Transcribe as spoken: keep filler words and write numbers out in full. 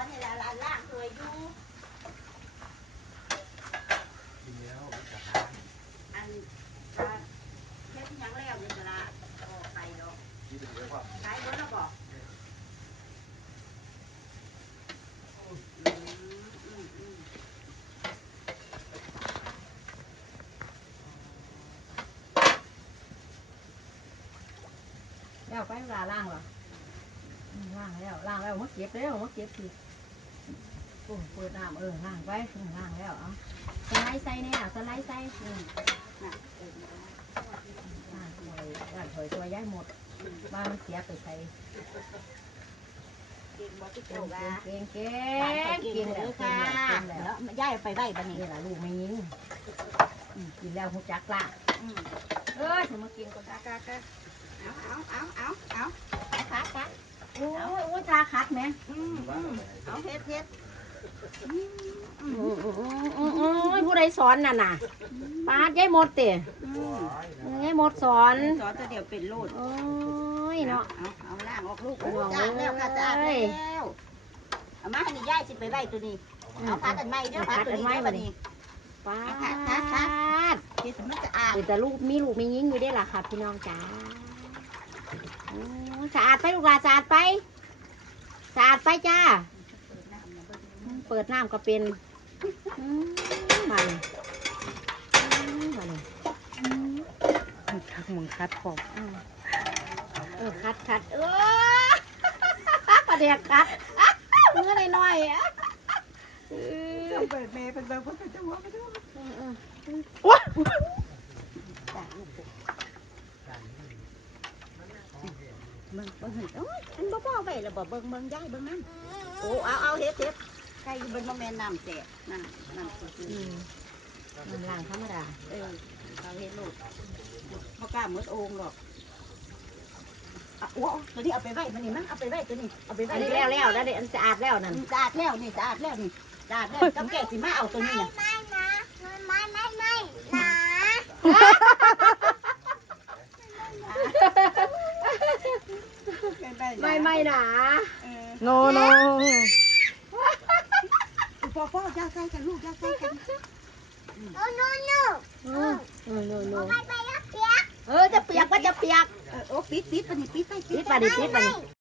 อนนี่แหละล่างเคยอยู่กินแล้วอันเฮ็ดยังแล้วนี่ก็ละออกไปดอกขายเบิดแล้วบอกแล้วไปลาล่างเหรอล่างแล้วล่างแล้วมาเก็บแล้วมาเก็บสิโอ้เปิดน้ำเออล่างไปล่างแล้วเอาสไลด์ใส่เนี่ยสไลด์ใส่ล่างถอยล่างถอยตัวย้ายหมดบ้านมันเสียไปใส่เก่งบ่ที่เก่โตงว่าเก่งเก่งเก่งเก่งเลยค่ะแล้วย้ายไปไว้บัดนี้นี่แหละลูกไม่ยิงกินแล้วหูจักละเออถึงมากินก็ได้ก็ได้เอาเอาเอาเอาเอาคัดคัดโอ้ยโอ้ยชาคัดไหมเอาเฮ็ดเฮ็ดผู้ใดสอนน่ะน่ะป้าดยายหมดเตะยายหมดสอนสอนจะเดี๋ยวเป็นโลดโอ้ยเนาะเอาเอาล่างออกลูกจ้าแล้วค่ะจ้าแล้วเอามาให้นี่ย้ายสิไปไว้ตัวนี้เอาพัดอันใหม่เด้อพัดตัวนี้บัดนี้ป้าคัดคัดคัดเฮ็ดมันจะอาดแต่ลูกมีลูกมียิงอยู่ได้ล่ะค่ะพี่น้องจ๋าสะอาดไปลูกหลานสะอาดไปสะอาดไปจ้าเปิดน้ำก็เป็นมันมันคัดมึงคัดของเออคัดคัดเออประเดี๋ยวคัดเมื่อไรน้อยอ่ะเปิดเมย์เป็นเบอร์เพิ่งจะหัวไปด้วยว้าเบิ่งเบิ่งโอ้ยอันบ่พอไว้แล้วบ่เบิ่งเบิ่งย้ายเบิ่งนั่นโอ้เอาเอาเฮ็ดเฮ็ดใครเบิ่งบ่แม่นน้ำแตกนั่นนั่นคือน้ำล้างธรรมดาเออเอาเฮ็ดลูกบ่กล้าหมดโอ่งหรอกอ่ะโอ้ตัวนี้เอาไปไว้มันนี่มันเอาไปไว้ตัวนี้เอาไปไว้อันนี้แล้วแล้วแล้วเด็กอันสะอาดแล้วนั่นสะอาดแล้วนี่สะอาดแล้วนี่สะอาดแล้วกับแกสิมาเอาตัวนี้น่ะไม่นะไม่ไม่ไม่นะไม่ไม่หนาโนโนพ่อพ่อยาใส่กันลูกยาใส่กันโน่โน่โน่โน่โน่โน่ไปไปแล้วเปียกเออจะเปียกว่าจะเปียกโอ้ปิดปิดปะนี่ปิดไปปิดปะดิปิดปะดิ